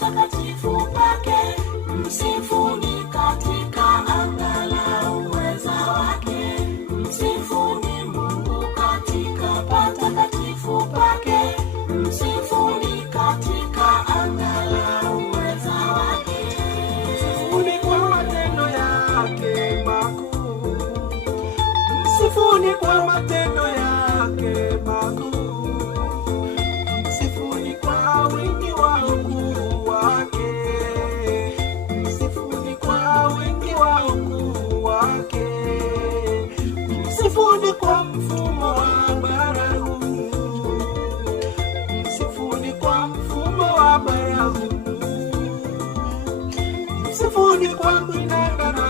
patakatifu pake. Msifuni katika anga la uweza wake. Msifuni Mungu katika patakatifu pake. Msifuni katika anga la uweza wake. Msifuni kwa matendo yake makuu. Msifuni kwa matendo yake makuu. Msifuni kwa wingi wa ukuu wake. Msifuni kwa wingi wa ukuu wake. Msifuni kwa mfumo wa baragumu. Msifuni kwa mfumo wa baragumu. Msifuni kwa kinanda na